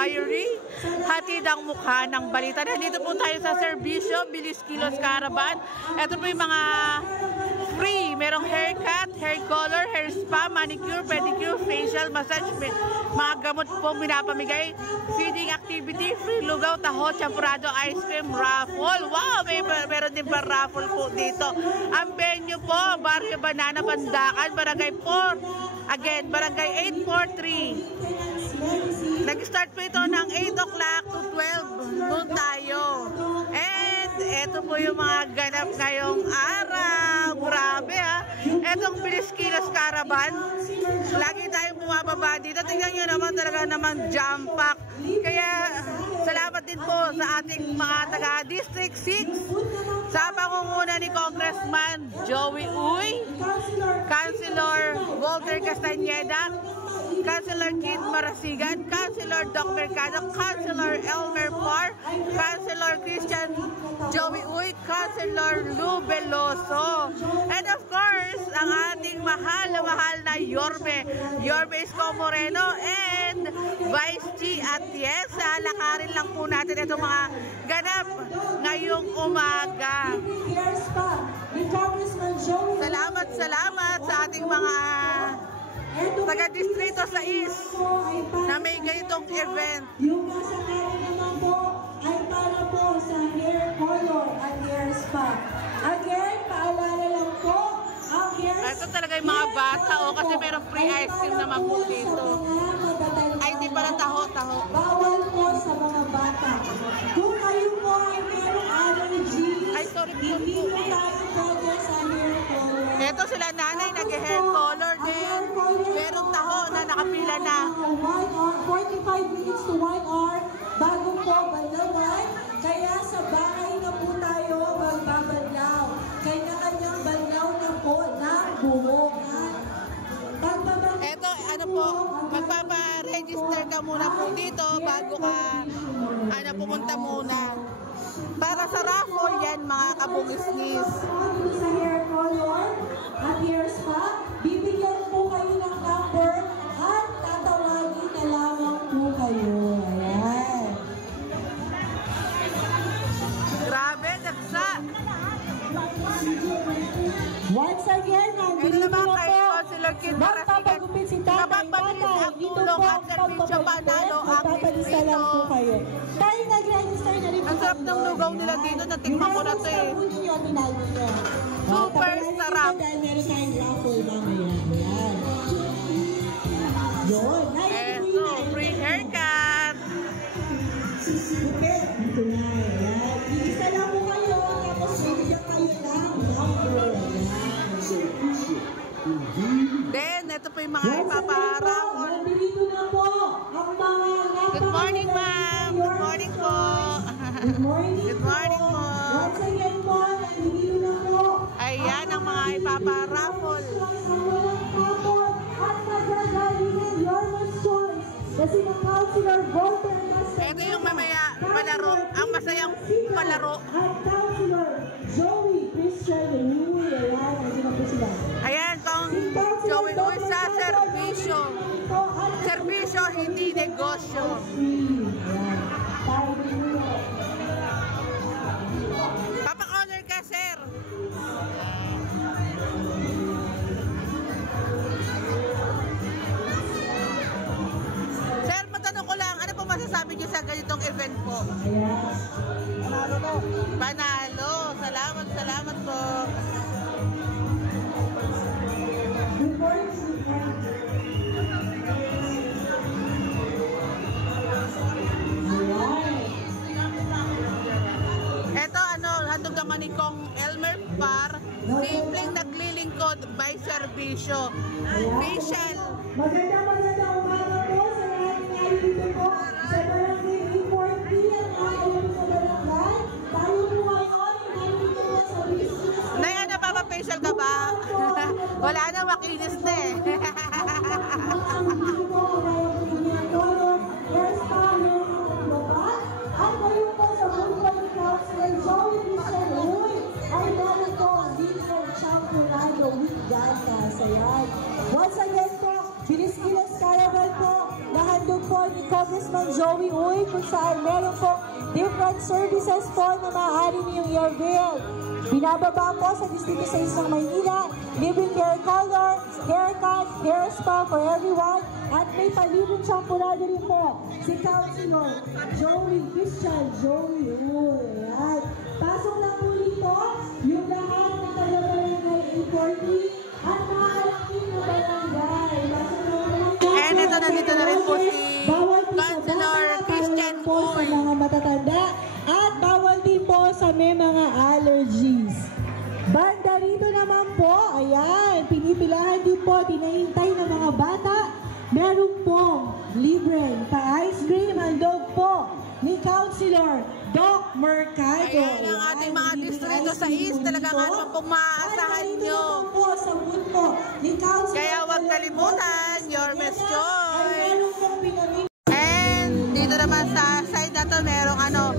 Diary. Hatid ang mukha ng balita. Nandito po tayo sa serbisyo, Bilis Kilos Caravan. Ito po yung mga free. Merong haircut, hair color, hair spa, manicure, pedicure, facial, massage, mga gamot po pinapamigay. Feeding activity, free lugaw, taho, champurado, ice cream, raffle. Wow! Meron din pa raffle po dito. Ang venue po, Barrio Banana, Pandacan, Barangay 4. Again, Barangay 843. Nag-start po ito ng 8 o'clock to 12. Doon tayo. And ito po yung mga ganap ngayong araw. Grabe ha. Etong Bilis Kilos Caravan. Lagi tayong bumababa dito. Tingnan nyo naman talaga naman jam pack. Kaya salamat din po sa ating mga taga District 6 sa pangunguna ni Congressman Joey Uy, Councilor Walter Castañeda, Councilor Kid Marasigan, Councilor Doc Mercado, Councilor Elmer Par, Councilor Christian Joey Uy, Councilor Lou Veloso, and of course, ang ating mahal na Yorme Isko Moreno, and Vice G. At yes, lakarin lang po natin itong mga ganap ngayong umaga. Salamat sa ating mga taga-distrito sa East na may ganitong event. Yung nasa kanan naman po ay para po sa hair color at hair spa. Again, paalala lang po, ang hair spa. Ito talaga yung mga bata kasi merong free ice cream naman po dito. Ay, di pala taho. Bawal po sa mga bata. Kung kayo po ay merong allergy, hindi po tayo pwede sa hair color. Ito sila nanay, nag-hair color din. Merong taho na nakapila na. 45 minutes to 1 hour bago po balawan. Kaya sa bahay na po tayo magbabalaw. Kanya-kanyang balaw na po ng buhok. Ito, ano po, magpapa-register ka muna po dito bago ka pumunta muna. Para sa raffle yan, mga kabungisnis. Sa hair color at hair spa, bibigyan po kayo ng number at tatawagin na lamang po kayo. Ayan. Grabe, daksa. Once again, nandito na po. Magpapagupit si Tatay Tatay. Dito po ang panalo ang magpapalista lang po kayo. Tayo nag-register na rin po. Ang sarap ng lugaw nila dito. Natikman ko na ito eh. Super sarap. Dahil meron tayong raffle mamaya. Ayan. Yun. Eto, free haircut. Ito na. Ayan. Isa lang po kayo. Tapos bigyan kayo ng number. Then, ito po yung mga ipaparakon. Nandito na po ang mga Good morning, ma'am. Good morning po. Good morning. Good morning po. Once again po, nandito na po. Ayan ang mga ipaparafol. At magagalingan your choice. Kasi ng Councilor Walter Castañeda. Ito yung mamaya palaro. Ang masayang palaro. At Councilor Joey Christian Uy. Ayan, nandito na po sila. Ayan, kung Joey Uy sa serbisyo. Serbisyo, hindi negosyo. Papa-color ka, sir. Sir, matanong ko lang, ano po masasabi niyo sa ganitong event po? Panalo po. Panalo. Salamat po. Eto, handog naman ni Kong Elmer Par, simpleng naglilingkod by serbisyo. Facial. Magandang umaga po sa lahat na dito po sa Barangay 843 at ayaw sa barangay. Tayo po ngayon, nandito po sa business. Nay, facial ka ba? Wala na, makinis na eh. At ngayon po sa Bulkan Councilor Joey Christian Uy ay meron po ang Winter Championado with Gatas. Once again po, Bilis Kilos Caravan po, nahandog po ni Congressman Joey Uy, kung saan meron po different services po na maaari niyong i-avail. Binababa po sa Distrito 6 ng Maynila, libreng hair color, haircut, hair spa for everyone, at may palibreng champurado rin po si Councilor Christian Joey Uy. Ayan. Pasok lang po dito yung lahat ng taga-barangay 840 at mga alaking na barangay. And ito, nandito na rin po si Councilor Christian po sa mga matatanda at bawal din po sa may mga allergies. Banda rito naman po, ayan, pinipilahan din po, tinahintay ng mga bata. Meron po libre pa-ice cream and dog po ni Councilor Doc Mercado. Ayan ang ating mga distrito sa East. Talagang ano pong maaasahan nyo. Kaya huwag kalimutan, your best choice. And dito naman sa side na to, merong ano,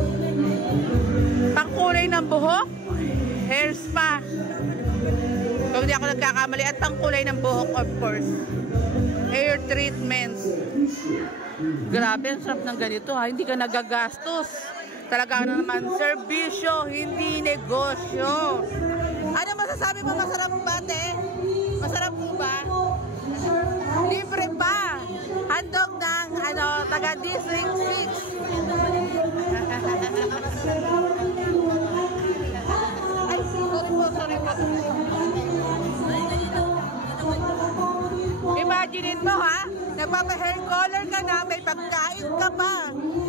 pangkulay ng buhok, hair spa. Kung hindi ako nagkakamali. At pangkulay ng buhok, of course. Hair treatment. Grabe, ang sarap ng ganito ha. Hindi ka nagagastos. Talaga naman, serbisyo, hindi negosyo. Ano masasabi mo? Masarap ba, te? Masarap po ba? Libre pa. Handog ng ano, taga District 6. Ay, sorry po. Imagine mo ha, nagpapa-hair color ka na, may pagkain ka pa.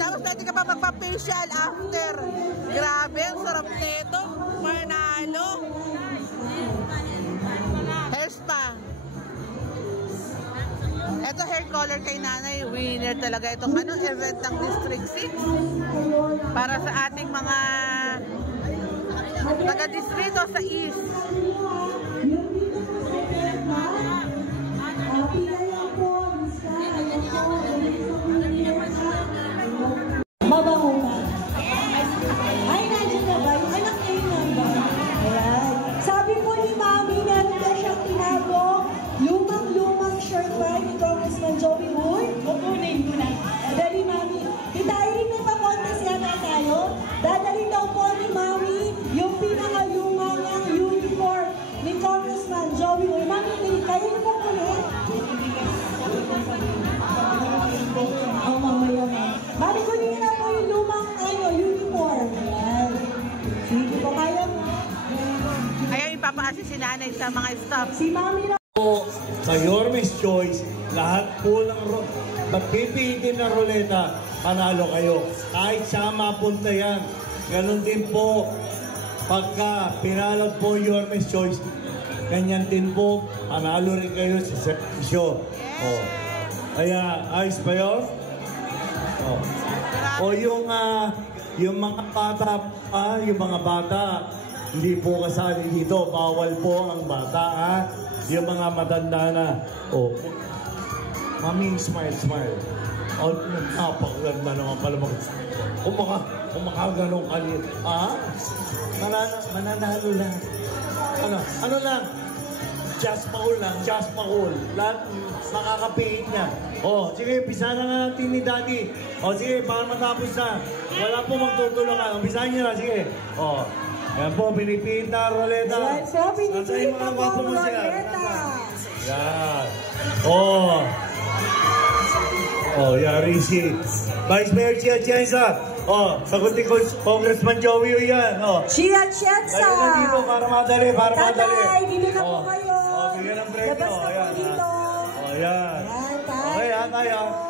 Tapos pwede ka pa magpa-facial after. Grabe, ang sarap nito. Manalo. Hair spa. Ito hair color kay nanay, winner talaga itong ano, event ng District 6. Para sa ating mga taga-distrito sa East. Mabango na. Ay, nandiyan na ba? Yung anak kayo na ba? Ayan. Sabi po ni Mami, meron na siyang tinagong lumang-lumang shirt pa ni Congressman Joey Uy. Kukunin ko na. Dali, Mami. Itayin may pa-contest yan na tayo. Dadalhin daw po ni Mami yung pinaka-lumang niyang uniform ni Congressman Joey Uy. Mami, kayo na po kunin. Ang mamaya mo. Mami, kunin na po yung lumang uniform. Ayan. Sige po kayo. Ayaw ipapaasi si nanay sa mga staff. Si Mami na po, sa Yorme's Choice, lahat po ng magpipitin na ruleta, panalo kayo. Kahit saan mapunta yan. Ganon din po, pagka pinalad po Yorme's Choice, ganyan din po, panalo rin kayo sa servisyo. Oh. Kaya, ayos ba yun? Oh. O yung mga bata, hindi po kasali dito. Bawal po ang bata, ha? Yung mga matanda na. O, mami, smile. O, napakaganda naman pala. Kung makaganong kalit. Ha? Mananalo lang. Ano lang? Just Paul. Lahat makakapihin niya. O, sige, pisahan na natin ni Daddy. O, sige, para matapos na. Wala po magtutulungan. Pisahan niyo na, sige. O, yan po, pinipihin na roleta. Yan po, pinipihin na po ang roleta. Yan. Yari si Vice Mayor Chia Chienza. Sagutin ko Congressman Joey yan. Chia Chienza. Dali na dito para madali. Tatay, dito na po kayo. Bigyan ng break. Labas na po dito. Yan. Yan, tay. Okay, tayo.